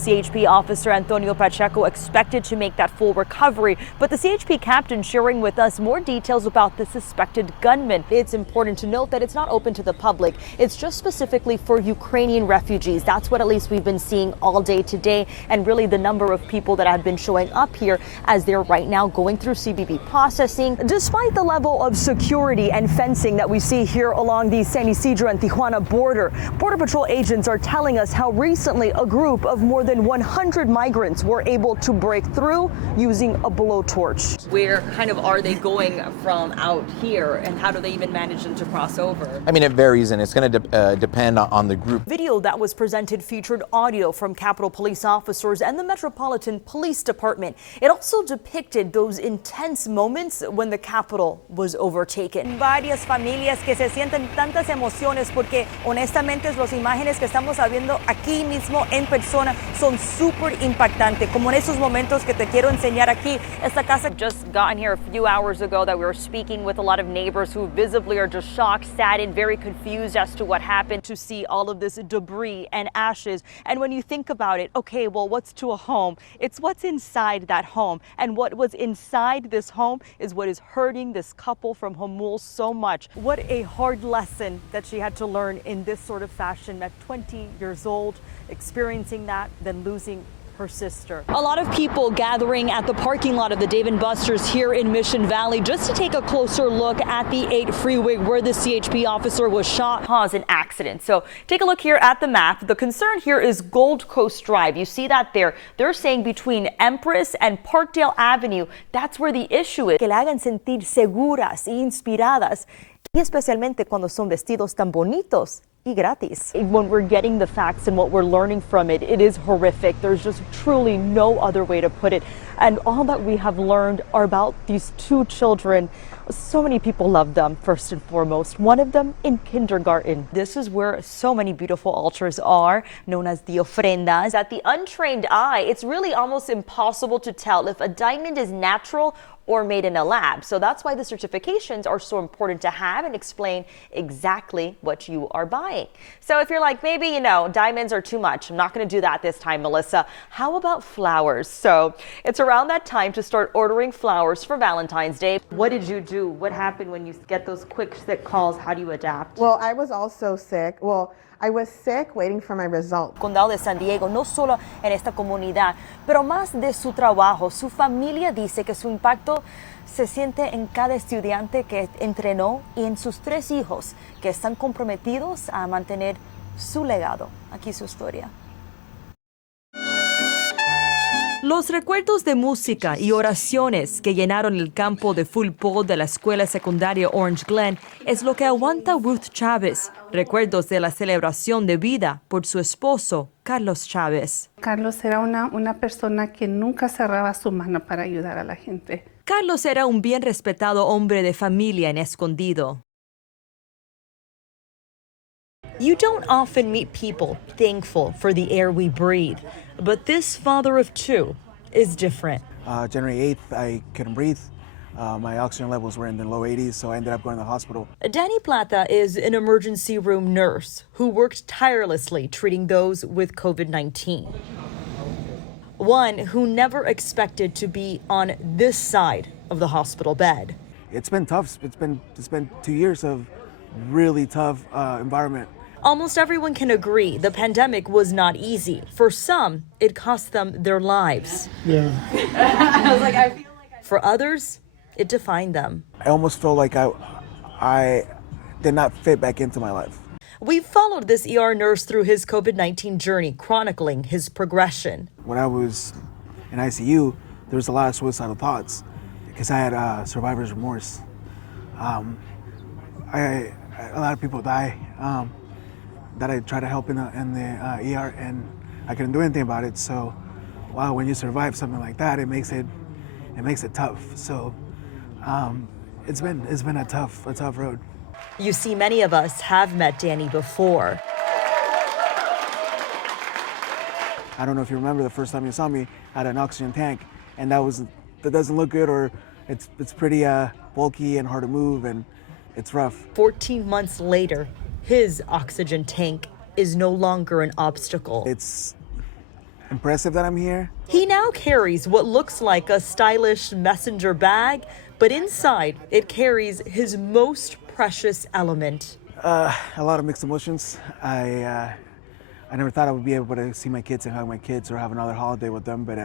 CHP officer Antonio Pacheco expected to make that full recovery, but the CHP captain sharing with us more details about the suspected gunman. It's important to note that it's not open to the public. It's just specifically for Ukrainian refugees. That's what at least we've been seeing all day today, and really the number of people that have been showing up here as they're right now going through CBP processing. Despite the level of security and fencing that we see here along the San Isidro and Tijuana border, Border Patrol agents are telling us how recently a group of more than 100 migrants were able to break through using a blowtorch. Where kind of are they going from out here, and how do they even manage them to cross over? I mean, it varies, and it's going to depend on the group. Video that was presented featured audio from Capitol Police officers and the Metropolitan Police Department. It also depicted those intense moments when the Capitol was overtaken. Varias familias que se sienten tantas emociones porque honestamente las imágenes que estamos viendo aquí mismo en persona son súper impactantes. Como en esos momentos que te quiero enseñar aquí. Esta casa just gotten here a few hours ago that we were speaking with a lot of neighbors who visibly are just shocked, saddened, very confused as to what happened, to see all of this debris and ashes. And when you think about it, okay, well, what's to a home? It's what's inside that home. And what was inside this home is what is hurting this couple from Homul so much. What a hard lesson that she had to learn in this sort of fashion at 20 years old, experiencing that, then losing her sister. A lot of people gathering at the parking lot of the Dave & Buster's here in Mission Valley just to take a closer look at the 8 freeway where the CHP officer was shot. Caused an accident. So take a look here at the map. The concern here is Gold Coast Drive. You see that there. They're saying between Empress and Parkdale Avenue, that's where the issue is. Que la hagan sentir seguras y inspiradas, y especialmente cuando son vestidos tan bonitos y gratis. When we're getting the facts and what we're learning from it, it is horrific. There's just truly no other way to put it. And all that we have learned are about these 2 children. So many people love them, first and foremost. One of them in kindergarten. This is where so many beautiful altars are, known as the ofrendas. At the untrained eye, it's really almost impossible to tell if a diamond is natural or made in a lab. So that's why the certifications are so important to have and explain exactly what you are buying. So if you're like, maybe, diamonds are too much, I'm not going to do that this time, Melissa. How about flowers? So it's around that time to start ordering flowers for Valentine's Day. What did you do? What happened when you get those quick, sick calls? How do you adapt? Well, I was also sick. I was sick waiting for my result. Condado de San Diego, no solo en esta comunidad, pero más de su trabajo. Su familia dice que su impacto se siente en cada estudiante que entrenó y en sus 3 hijos que están comprometidos a mantener su legado. Aquí su historia. Los recuerdos de música y oraciones que llenaron el campo de fútbol de la escuela secundaria Orange Glen es lo que aguanta Ruth Chávez. Recuerdos de la celebración de vida por su esposo, Carlos Chávez. Carlos era una persona que nunca cerraba su mano para ayudar a la gente. Carlos era un bien respetado hombre de familia en Escondido. You don't often meet people thankful for the air we breathe, but this father of 2 is different. January 8th, I couldn't breathe. My oxygen levels were in the low 80s, so I ended up going to the hospital. Danny Plata is an emergency room nurse who worked tirelessly treating those with COVID-19. One who never expected to be on this side of the hospital bed. It's been tough. It's been 2 years of really tough environment. Almost everyone can agree the pandemic was not easy. For some, it cost them their lives. Yeah. For others, it defined them. I almost felt like I did not fit back into my life. We've followed this ER nurse through his COVID-19 journey, chronicling his progression. When I was in ICU, there was a lot of suicidal thoughts because I had survivor's remorse. A lot of people die that I try to help in the ER, and I couldn't do anything about it. So, wow, when you survive something like that, it makes it tough. So, it's been a tough road. You see, many of us have met Danny before. I don't know if you remember the first time you saw me, I had an oxygen tank, and that doesn't look good, or it's pretty bulky and hard to move, and it's rough. 14 months later, his oxygen tank is no longer an obstacle. It's impressive that I'm here. He now carries what looks like a stylish messenger bag, but inside it carries his most precious element. A lot of mixed emotions. I never thought I would be able to see my kids and hug my kids or have another holiday with them, but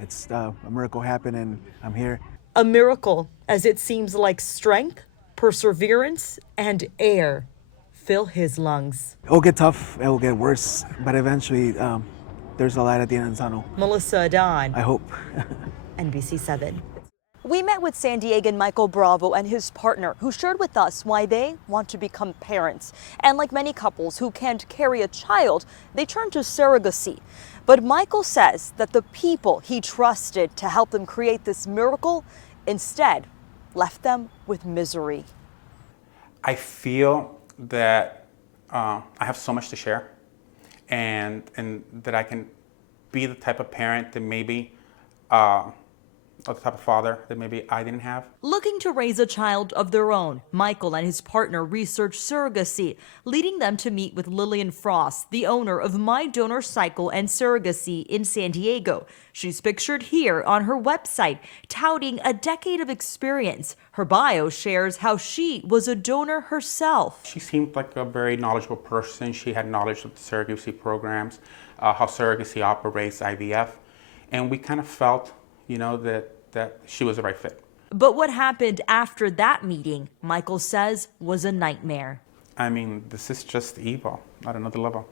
it's a miracle happened and I'm here. A miracle, as it seems like strength, perseverance, and air fill his lungs. It will get tough, it will get worse, but eventually there's a light at the end of the tunnel. Melissa Adan, I hope. NBC 7. We met with San Diegan Michael Bravo and his partner, who shared with us why they want to become parents. And like many couples who can't carry a child, they turn to surrogacy. But Michael says that the people he trusted to help them create this miracle instead left them with misery. I feel that I have so much to share, and that I can be the type of parent that maybe or the type of father that maybe I didn't have. Looking to raise a child of their own, Michael and his partner researched surrogacy, leading them to meet with Lillian Frost, the owner of My Donor Cycle and Surrogacy in San Diego. She's pictured here on her website, touting a decade of experience. Her bio shares how she was a donor herself. She seemed like a very knowledgeable person. She had knowledge of the surrogacy programs, how surrogacy operates, IVF, and we kind of felt, that she was the right fit. But what happened after that meeting, Michael says, was a nightmare. I mean, this is just evil at another level.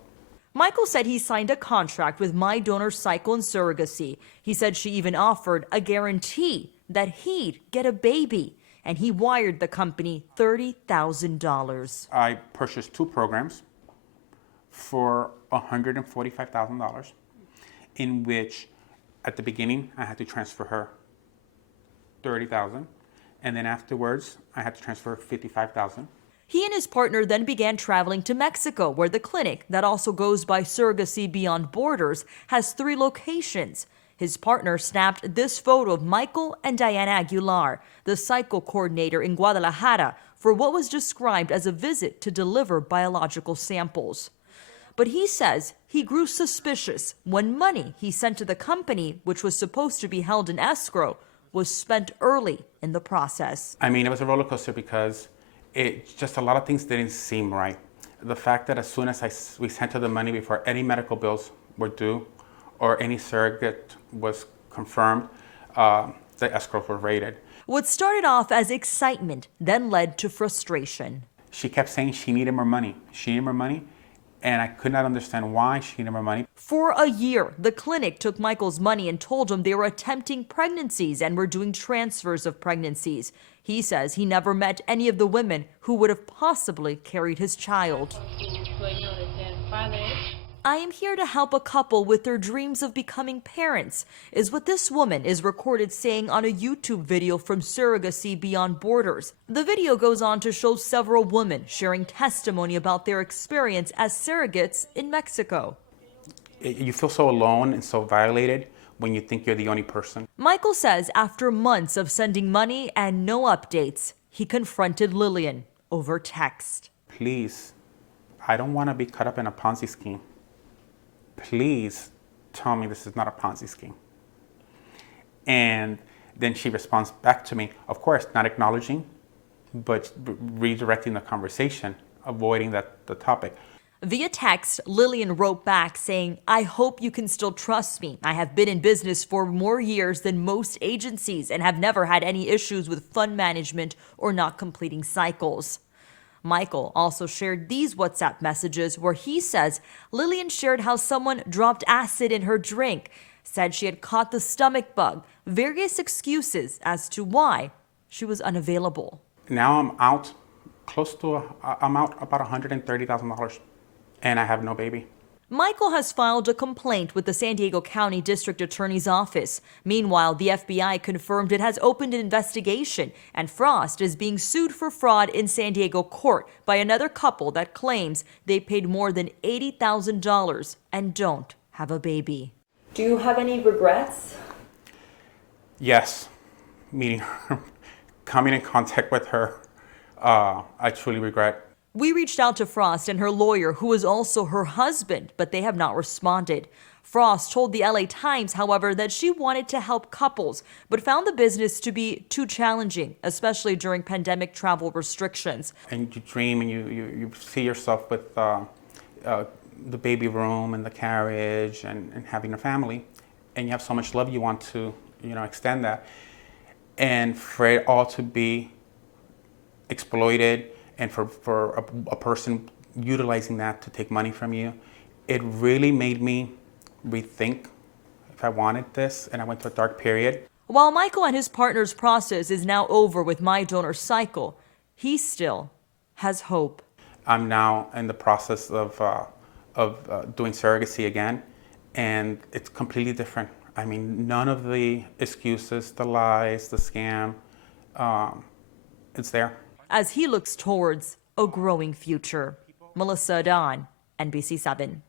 Michael said he signed a contract with My Donor Cycle and Surrogacy. He said she even offered a guarantee that he'd get a baby, and he wired the company $30,000. I purchased 2 programs for $145,000, in which at the beginning I had to transfer her $30,000, and then afterwards I had to transfer $55,000. He and his partner then began traveling to Mexico, where the clinic, that also goes by Surrogacy Beyond Borders, has 3 locations. His partner snapped this photo of Michael and Diana Aguilar, the cycle coordinator in Guadalajara, for what was described as a visit to deliver biological samples. But he says he grew suspicious when money he sent to the company, which was supposed to be held in escrow, was spent early in the process. I mean, it was a roller coaster because just a lot of things didn't seem right. The fact that as soon as we sent her the money before any medical bills were due or any surrogate was confirmed, the escrows were raided. What started off as excitement then led to frustration. She kept saying she needed more money. She needed more money, and I could not understand why she needed more money. For a year, the clinic took Michael's money and told him they were attempting pregnancies and were doing transfers of pregnancies. He says he never met any of the women who would have possibly carried his child. I am here to help a couple with their dreams of becoming parents, is what this woman is recorded saying on a YouTube video from Surrogacy Beyond Borders. The video goes on to show several women sharing testimony about their experience as surrogates in Mexico. You feel so alone and so violated when you think you're the only person. Michael says after months of sending money and no updates, he confronted Lillian over text. Please, I don't want to be caught up in a Ponzi scheme. Please tell me this is not a Ponzi scheme. And then she responds back to me, of course, not acknowledging, but redirecting the conversation, avoiding the topic. Via text, Lillian wrote back saying, I hope you can still trust me. I have been in business for more years than most agencies and have never had any issues with fund management or not completing cycles. Michael also shared these WhatsApp messages where he says Lillian shared how someone dropped acid in her drink, said she had caught the stomach bug, various excuses as to why she was unavailable. Now I'm out about $130,000 and I have no baby. Michael has filed a complaint with the San Diego County District Attorney's Office. Meanwhile, the FBI confirmed it has opened an investigation, and Frost is being sued for fraud in San Diego court by another couple that claims they paid more than $80,000 and don't have a baby. Do you have any regrets? Yes, meeting her, coming in contact with her, I truly regret. We reached out to Frost and her lawyer, who is also her husband, but they have not responded. Frost told the LA Times, however, that she wanted to help couples, but found the business to be too challenging, especially during pandemic travel restrictions. And you dream and you see yourself with the baby room and the carriage and having a family, and you have so much love you want to extend that, and for it all to be exploited and for a person utilizing that to take money from you, it really made me rethink if I wanted this, and I went through a dark period. While Michael and his partner's process is now over with My Donor Cycle, he still has hope. I'm now in the process of doing surrogacy again, and it's completely different. I mean, none of the excuses, the lies, the scam, it's there. As he looks towards a growing future. Melissa Adan, NBC7.